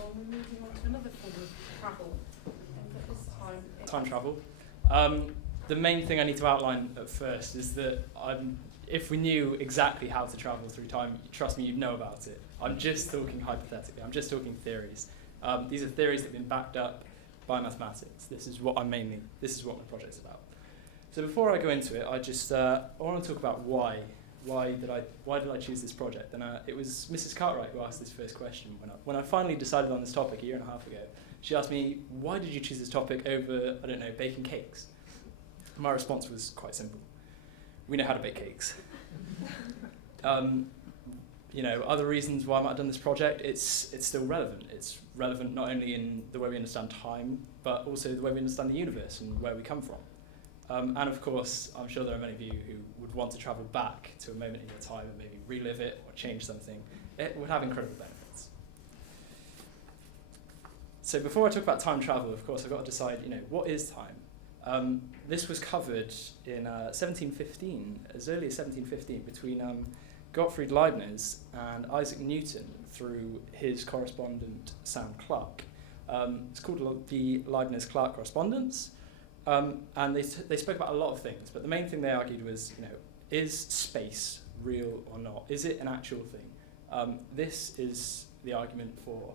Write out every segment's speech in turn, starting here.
on, we're moving on to another form of travel, and that this time Time travel. The main thing I need to outline at first is that if we knew exactly how to travel through time, trust me, you'd know about it. I'm just talking hypothetically. I'm just talking theories. These are theories that have been backed up by mathematics. This is what my project's about. So before I go into it, I want to talk about why. Why did I choose this project? And it was Mrs. Cartwright who asked this first question when I finally decided on this topic a year and a half ago. She asked me, why did you choose this topic over, I don't know, baking cakes? My response was quite simple. We know how to bake cakes. Other reasons why I might have done this project, it's still relevant. It's relevant not only in the way we understand time, but also the way we understand the universe and where we come from. And of course, I'm sure there are many of you who would want to travel back to a moment in your time and maybe relive it or change something. It would have incredible benefits. So before I talk about time travel, of course, I've got to decide, what is time? This was covered in 1715, as early as 1715, between Gottfried Leibniz and Isaac Newton through his correspondent, Sam Clark. It's called the Leibniz-Clark correspondence. And they spoke about a lot of things, but the main thing they argued was, is space real or not? Is it an actual thing? This is the argument for,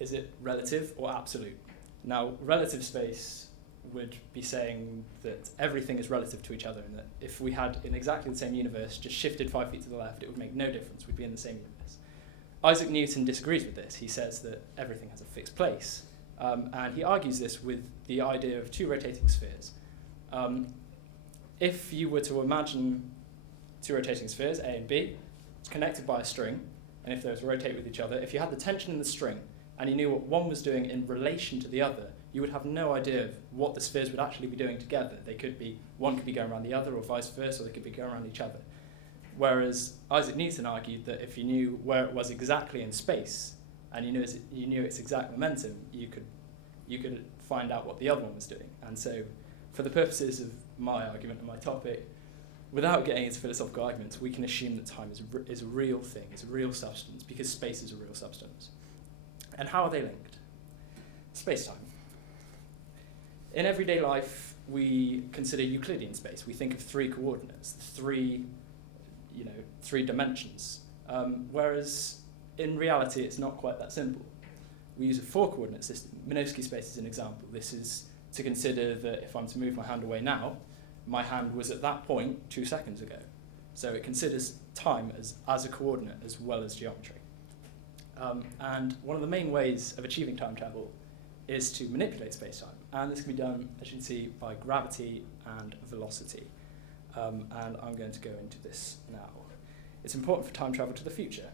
is it relative or absolute? Now, relative space would be saying that everything is relative to each other, and that if we had in exactly the same universe, just shifted 5 feet to the left, it would make no difference. We'd be in the same universe. Isaac Newton disagrees with this. He says that everything has a fixed place. And he argues this with the idea of two rotating spheres. If you were to imagine two rotating spheres, A and B, connected by a string, and if they were to rotate with each other, if you had the tension in the string and you knew what one was doing in relation to the other, you would have no idea of what the spheres would actually be doing together. One could be going around the other, or vice versa, or they could be going around each other. Whereas Isaac Newton argued that if you knew where it was exactly in space, and you knew its exact momentum, you could find out what the other one was doing. And so, for the purposes of my argument and my topic, without getting into philosophical arguments, we can assume that time is a real thing, it's a real substance, because space is a real substance. And how are they linked? Space-time. In everyday life, we consider Euclidean space. We think of three coordinates, three dimensions. Whereas in reality, it's not quite that simple. We use a four-coordinate system. Minkowski space is an example. This is to consider that if I'm to move my hand away now, my hand was at that point 2 seconds ago. So it considers time as a coordinate as well as geometry. And one of the main ways of achieving time travel is to manipulate space-time. And this can be done, as you can see, by gravity and velocity. And I'm going to go into this now. It's important for time travel to the future.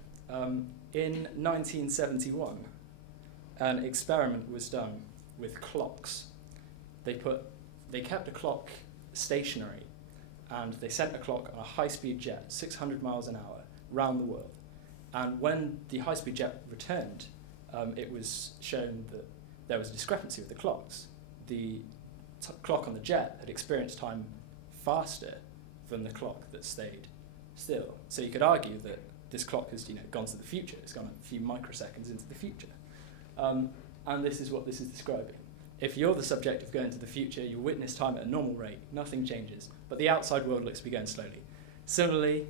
In 1971, an experiment was done with clocks. They kept a clock stationary, and they sent a clock on a high-speed jet, 600 miles an hour, round the world. And when the high-speed jet returned, it was shown that there was a discrepancy with the clocks. The clock on the jet had experienced time faster than the clock that stayed still. So you could argue that this clock has gone to the future. It's gone a few microseconds into the future. And this is what this is describing. If you're the subject of going to the future, you witness time at a normal rate, nothing changes, but the outside world looks to be going slowly. Similarly,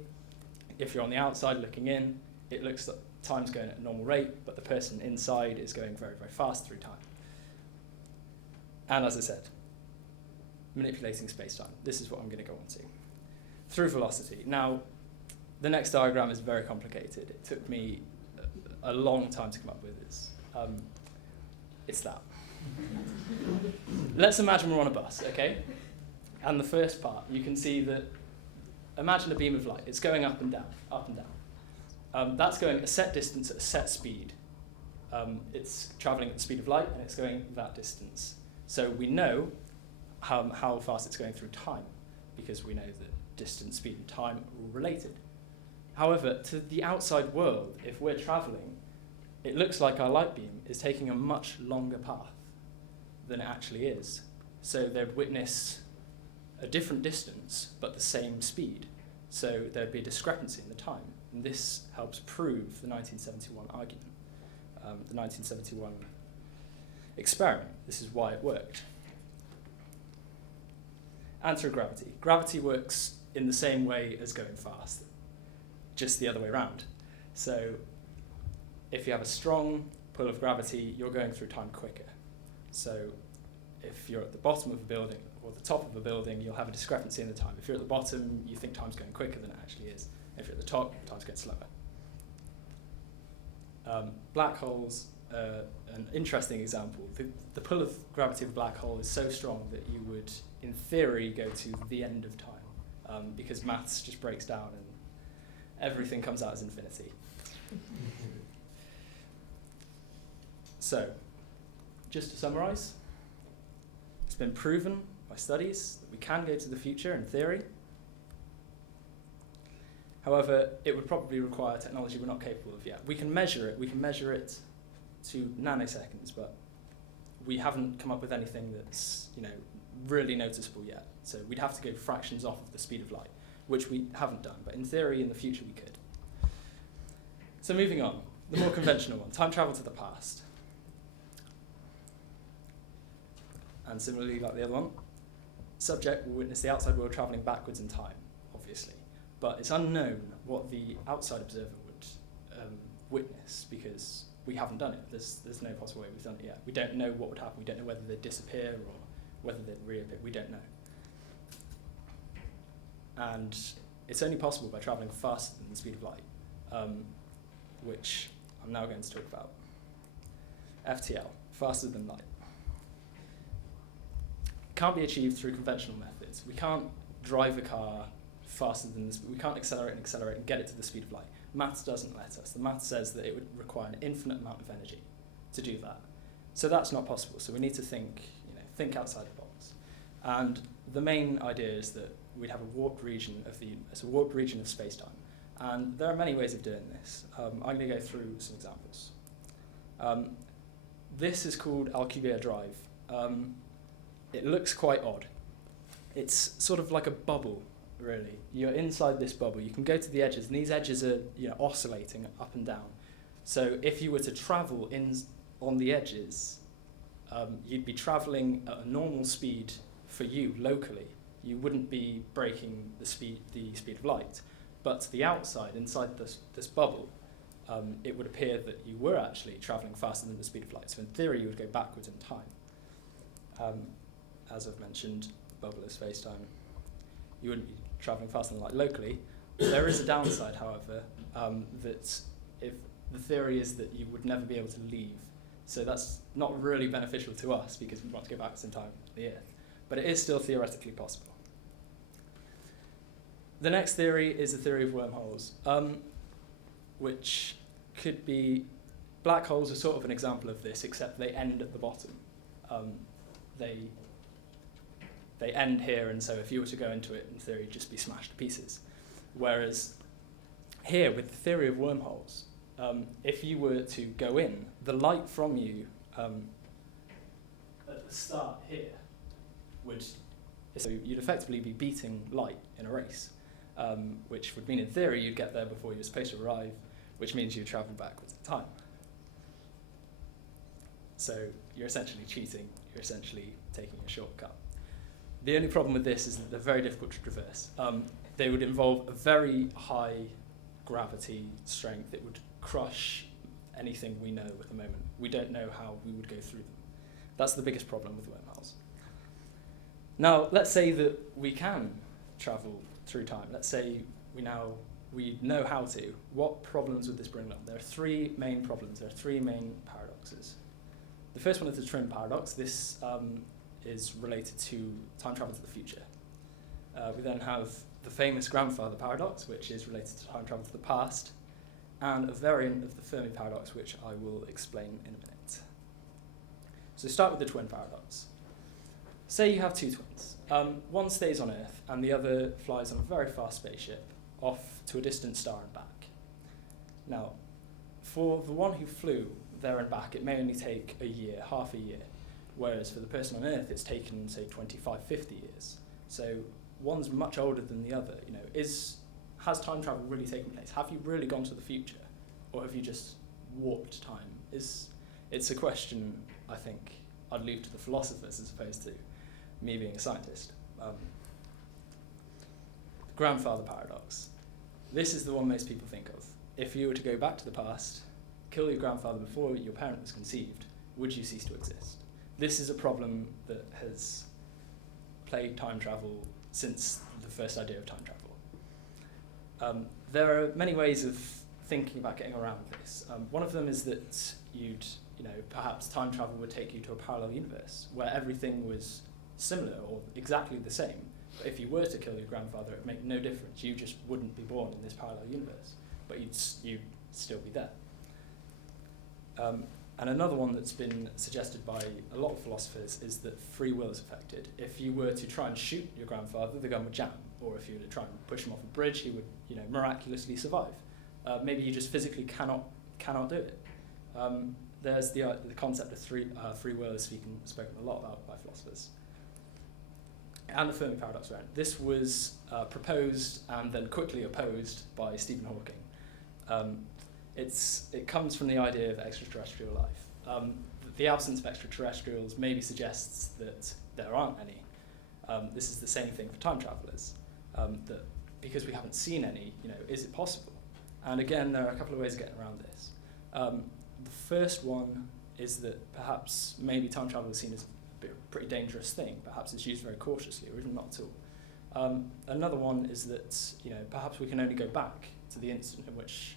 if you're on the outside looking in, it looks like time's going at a normal rate, but the person inside is going very, very fast through time. And as I said, manipulating space-time. This is what I'm going to go on to. Through velocity. Now, the next diagram is very complicated. It took me a long time to come up with this. It's that. Let's imagine we're on a bus, okay? And the first part, you can see that, imagine a beam of light. It's going up and down, up and down. That's going a set distance at a set speed. It's traveling at the speed of light, and it's going that distance. So we know how fast it's going through time, because we know that distance, speed, and time are all related. However, to the outside world, if we're traveling, it looks like our light beam is taking a much longer path than it actually is. So they'd witness a different distance, but the same speed. So there'd be a discrepancy in the time. And this helps prove the 1971 argument, the 1971 experiment. This is why it worked. Anti-gravity. Gravity works in the same way as going fast, just the other way around. So if you have a strong pull of gravity, you're going through time quicker. So if you're at the bottom of a building or the top of a building, you'll have a discrepancy in the time. If you're at the bottom, you think time's going quicker than it actually is. If you're at the top, time's going slower. Black holes, an interesting example. The pull of gravity of a black hole is so strong that you would, in theory, go to the end of time, because maths just breaks down and everything comes out as infinity. So, just to summarise, it's been proven by studies that we can go to the future in theory. However, it would probably require technology we're not capable of yet. We can measure it to nanoseconds, but we haven't come up with anything that's, really noticeable yet. So we'd have to go fractions off of the speed of light, which we haven't done, but in theory, in the future, we could. So moving on, the more conventional one, time travel to the past. And similarly, like the other one, subject will witness the outside world travelling backwards in time, obviously. But it's unknown what the outside observer would witness, because we haven't done it. There's no possible way we've done it yet. We don't know what would happen. We don't know whether they'd disappear or whether they'd reappear. We don't know. And it's only possible by travelling faster than the speed of light, which I'm now going to talk about. FTL, faster than light. Can't be achieved through conventional methods. We can't drive a car faster than this. We can't accelerate and get it to the speed of light. Maths doesn't let us. The maths says that it would require an infinite amount of energy to do that. So that's not possible. So we need to think outside the box. And the main idea is that we'd have a warped region of the universe, a warped region of space-time. And there are many ways of doing this. I'm going to go through some examples. This is called Alcubierre Drive. It looks quite odd. It's sort of like a bubble, really. You're inside this bubble. You can go to the edges, and these edges are oscillating up and down. So if you were to travel on the edges, you'd be travelling at a normal speed for you locally. You wouldn't be breaking the speed of light. But to the outside, inside this bubble, it would appear that you were actually travelling faster than the speed of light. So in theory, you would go backwards in time. As I've mentioned, bubble is space-time. You wouldn't be travelling faster than light locally. There is a downside, however, that if the theory is that you would never be able to leave. So that's not really beneficial to us because we want to go backwards in time to the Earth. But it is still theoretically possible. The next theory is the theory of wormholes, which could be, black holes are sort of an example of this, except they end at the bottom. They end here, and so if you were to go into it, in theory, you'd just be smashed to pieces. Whereas here, with the theory of wormholes, if you were to go in, the light from you at the start here so you'd effectively be beating light in a race, which would mean in theory you'd get there before you were supposed to arrive, which means you'd travel backwards in time. So you're essentially cheating, you're essentially taking a shortcut. The only problem with this is that they're very difficult to traverse. They would involve a very high gravity strength. It would crush anything we know at the moment. We don't know how we would go through them. That's the biggest problem with wormholes. Now, let's say that we can travel through time. Let's say we know how to. What problems would this bring up? There are three main problems. There are three main paradoxes. The first one is the twin paradox. This is related to time travel to the future. We then have the famous grandfather paradox, which is related to time travel to the past, and a variant of the Fermi paradox, which I will explain in a minute. So start with the twin paradox. Say you have two twins. One stays on Earth, and the other flies on a very fast spaceship off to a distant star and back. Now, for the one who flew there and back, it may only take a year, half a year, whereas for the person on Earth, it's taken, say, 25, 50 years. So one's much older than the other. Is has time travel really taken place? Have you really gone to the future, or have you just warped time? It's a question I think I'd leave to the philosophers as opposed to me being a scientist. Grandfather paradox. This is the one most people think of. If you were to go back to the past, kill your grandfather before your parent was conceived, would you cease to exist? This is a problem that has plagued time travel since the first idea of time travel. There are many ways of thinking about getting around this. One of them is that perhaps time travel would take you to a parallel universe where everything was similar or exactly the same. But if you were to kill your grandfather, it would make no difference. You just wouldn't be born in this parallel universe, but you'd still be there. And another one that's been suggested by a lot of philosophers is that free will is affected. If you were to try and shoot your grandfather, the gun would jam. Or if you were to try and push him off a bridge, he would miraculously survive. Maybe you just physically cannot do it. There's the concept of free will is spoken a lot about by philosophers. And the Fermi paradox variant. This was proposed and then quickly opposed by Stephen Hawking. It comes from the idea of extraterrestrial life. The absence of extraterrestrials maybe suggests that there aren't any. This is the same thing for time travelers. That because we haven't seen any, is it possible? And again, there are a couple of ways of getting around this. The first one is that perhaps maybe time travel is seen as a pretty dangerous thing. Perhaps it's used very cautiously or even not at all. Another one is that perhaps we can only go back to the instant in which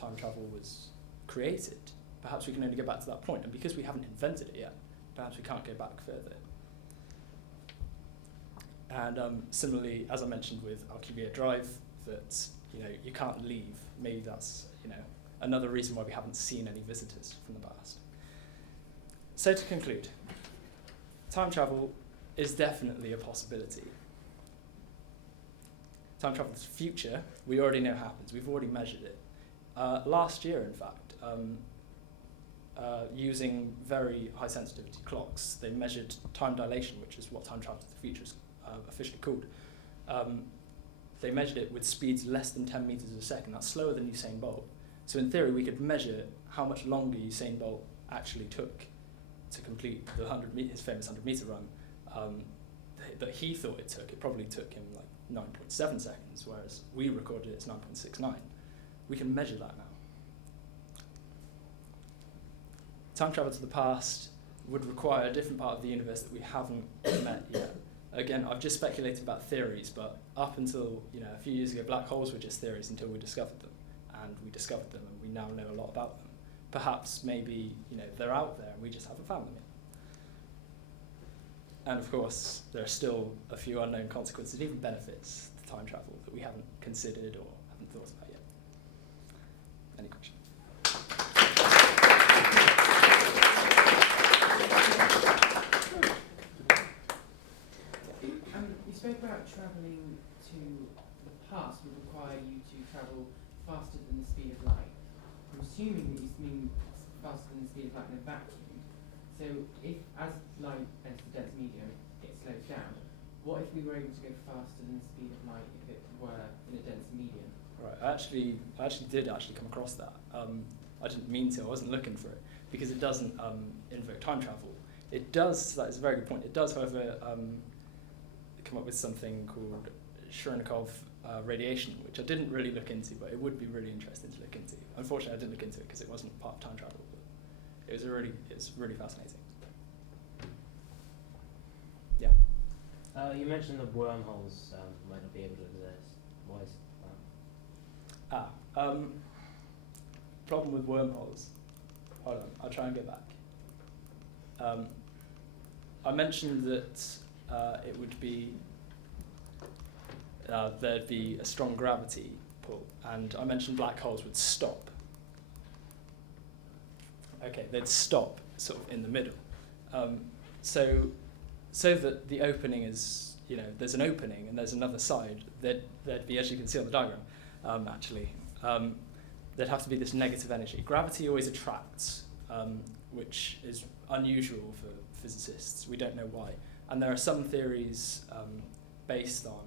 time travel was created. Perhaps we can only go back to that point, and because we haven't invented it yet, perhaps we can't go back further. And similarly, as I mentioned with Alcubierre Drive, that you can't leave. Maybe that's another reason why we haven't seen any visitors from the past. So to conclude, time travel is definitely a possibility. Time travel to the future, we already know happens. We've already measured it. Last year, in fact, using very high sensitivity clocks, they measured time dilation, which is what time travel to the future is officially called. They measured it with speeds less than 10 meters a second. That's slower than Usain Bolt. So in theory, we could measure how much longer Usain Bolt actually took to complete his famous 100-meter run that he thought it took. It probably took him like 9.7 seconds, whereas we recorded it as 9.69. We can measure that now. Time travel to the past would require a different part of the universe that we haven't met yet. Again, I've just speculated about theories, but up until a few years ago, black holes were just theories until we discovered them, and we discovered them, and we now know a lot about them. Perhaps, maybe, they're out there, and we just haven't found them yet. And of course, there are still a few unknown consequences, and even benefits to time travel that we haven't considered or haven't thought about yet. Any questions? You spoke about travelling to the past would require you to travel faster than the speed of light. I'm assuming that you mean faster than the speed of light in a vacuum. So if, as light enters the dense medium, it slows down, what if we were able to go faster than the speed of light if it were in a dense medium? Right, I actually did come across that. I didn't mean to, I wasn't looking for it, because it doesn't invoke time travel. It does, that is a very good point, it does, however, come up with something called Cherenkov radiation, which I didn't really look into, but it would be really interesting to look into. Unfortunately, I didn't look into it because it wasn't part of time travel, but it's really fascinating. Yeah. You mentioned that wormholes might not be able to exist. Why is that? Problem with wormholes. Hold on, I'll try and get back. I mentioned that it would be there'd be a strong gravity pull, and I mentioned black holes would stop. Okay, they'd stop sort of in the middle. So that the opening is, there's an opening and there's another side. There'd be, as you can see on the diagram, there'd have to be this negative energy. Gravity always attracts, which is unusual for physicists. We don't know why. And there are some theories based on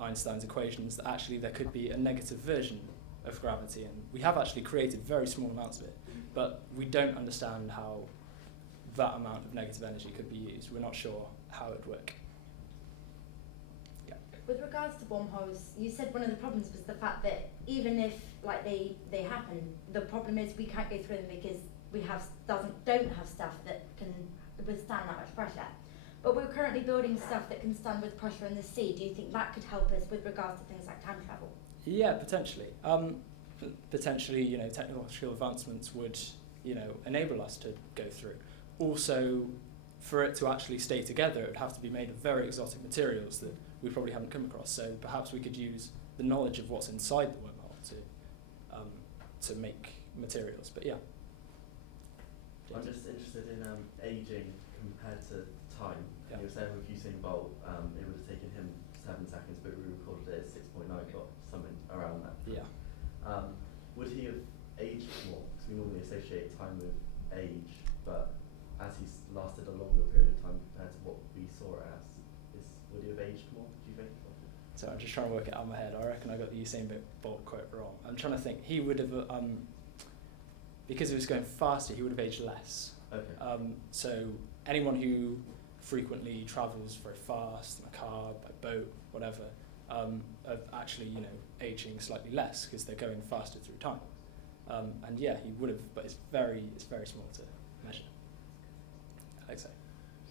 Einstein's equations that actually there could be a negative version of gravity, and we have actually created very small amounts of it, but we don't understand how that amount of negative energy could be used. We're not sure how it would work. With regards to wormholes, you said one of the problems was the fact that even if like they happen, the problem is we can't go through them because we don't have stuff that can withstand that much pressure. But we're currently building stuff that can stand with pressure in the sea. Do you think that could help us with regards to things like time travel? Yeah, potentially. Potentially, technological advancements would, enable us to go through. Also, for it to actually stay together, it would have to be made of very exotic materials that we probably haven't come across. So perhaps we could use the knowledge of what's inside the wormhole to make materials. But yeah. I'm just interested in aging compared to time. Yeah. You were saying with Usain Bolt, it would have taken him 7 seconds, but we recorded it at 6.9 or something around that. Yeah. Would he have aged more? Because we normally associate time with age, but as he's lasted a longer period of time compared to what we saw it as, would he have aged more, do you think? So I'm just trying to work it out in my head. I reckon I got the Usain Bolt quote wrong. I'm trying to think. He would have, because he was going faster, he would have aged less. Okay. So anyone who frequently travels very fast in a car, by boat, whatever, are actually, aging slightly less because they're going faster through time. And yeah, he would have, but it's very small to measure. I'd say.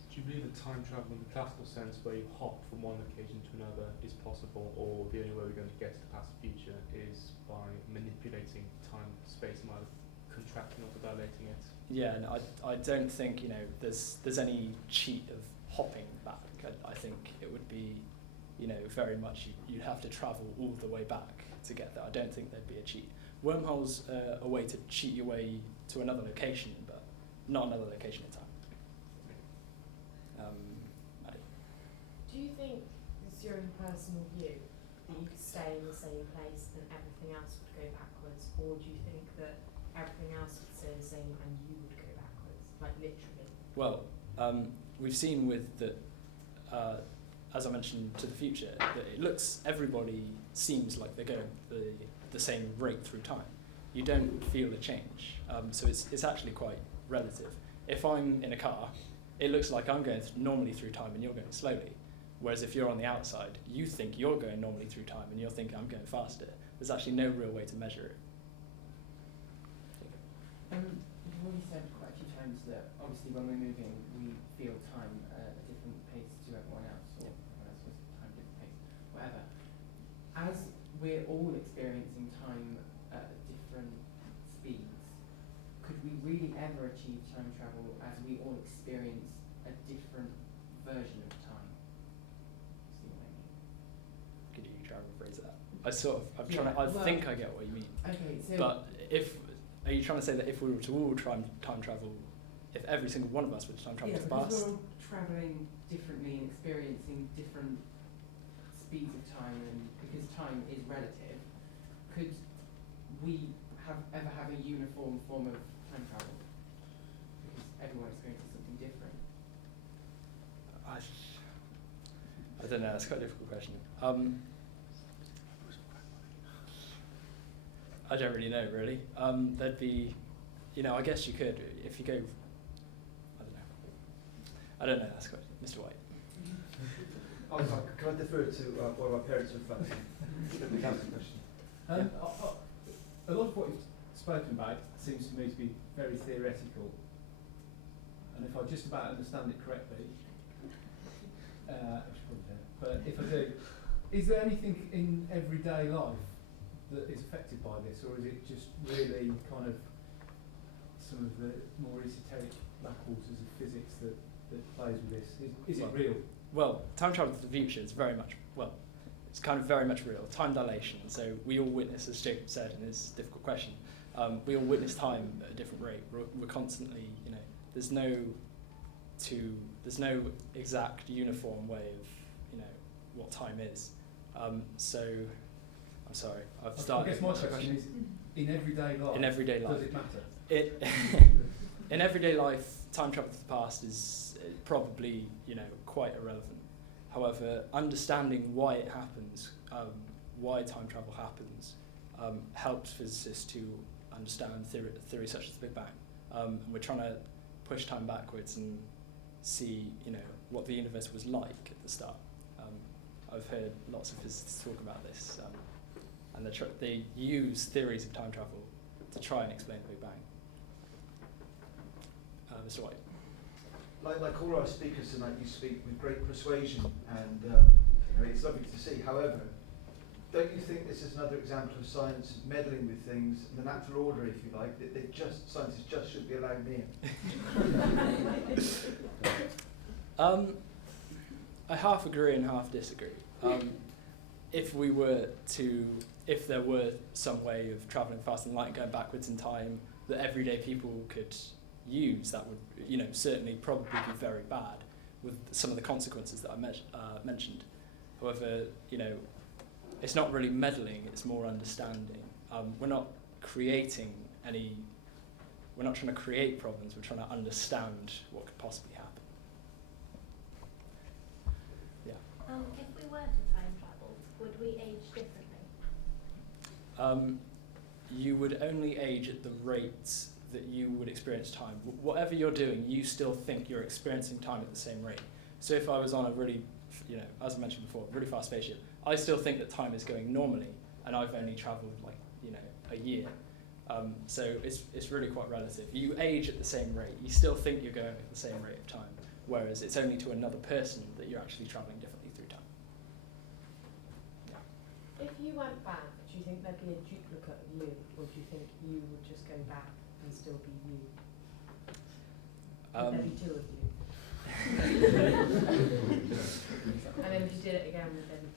Do you believe that time travel in the classical sense, where you hop from one location to another, is possible, or the only way we're going to get to the past future is by manipulating time, space, and either contracting or dilating it? Yeah, no, I don't think there's any cheat of hopping back. I think it would be, very much you'd have to travel all the way back to get there. I don't think there'd be a cheat. Wormholes are a way to cheat your way to another location, but not another location in time. Do you think, it's your own personal view, that you could stay in the same place and everything else would go backwards, or do you think that everything else would stay the same and you would go backwards, like literally? Well, we've seen with that, as I mentioned to the future, that everybody seems like they're going the same rate through time. You don't feel a change, so it's actually quite relative. If I'm in a car, it looks like I'm going normally through time and you're going slowly. Whereas if you're on the outside, you think you're going normally through time and you're thinking I'm going faster. There's actually no real way to measure it. You've already said quite a few times that obviously when we're moving, we feel time at a different pace to everyone else, or everyone else feels time at a different pace, whatever. As we're all experiencing time at different speeds, could we really ever achieve time travel as we all experience a different version of time? See what I mean? Could you try and rephrase that? I Well, think I get what you mean. Okay, so But are you trying to say that if we were to all time travel, if every single one of us were to time travel to the because past? we're all travelling differently and experiencing different speeds of time, and because time is relative, could we ever have a uniform form of time travel? Because everyone experiences something different. I don't know, that's quite a difficult question. I don't really know, really. There'd be, I guess you could, if you go, I don't know, that's quite, Mr. White. Oh, sorry, can I defer to one of my parents in front of me? A lot of what you've spoken about seems to me to be very theoretical, and if I just about understand it correctly, I should probably say, but if I do, is there anything in everyday life that is affected by this, or is it just really kind of some of the more esoteric backwaters of physics that plays with this? Is it real? Well, time travel to the future is it's kind of very much real. Time dilation. So we all witness, as Jacob said in his difficult question, we all witness time at a different rate. We're constantly, there's no exact uniform way of, what time is. So, I'm sorry, I've started. I guess my question is, in everyday life, does it matter? In everyday life, time travel to the past is probably, quite irrelevant. However, understanding why it happens, why time travel happens, helps physicists to understand theories such as the Big Bang. And we're trying to push time backwards and see, what the universe was like at the start. I've heard lots of physicists talk about this, and they use theories of time travel to try and explain the Big Bang. Mr. White. Like all our speakers tonight, you speak with great persuasion, and it's lovely to see. However, don't you think this is another example of science meddling with things in the natural order, if you like, that scientists just should be allowed near? I half agree and half disagree. If there were some way of travelling faster than light and going backwards in time that everyday people could use, that would, certainly probably be very bad with some of the consequences that I mentioned. However, it's not really meddling, it's more understanding. We're not trying to create problems, we're trying to understand what could possibly happen. Yeah. If we were to time travel, would we age differently? You would only age at the rate that you would experience time. Whatever you're doing, you still think you're experiencing time at the same rate. So if I was on a really, as I mentioned before, really fast spaceship, I still think that time is going normally, and I've only travelled a year. So it's really quite relative. You age at the same rate. You still think you're going at the same rate of time, whereas it's only to another person that you're actually travelling differently through time. Yeah. If you went back, do you think there'd be a duplicate of you, or do you think you would just go back and still be you? Would there be two of you? And then if you did it again, would there be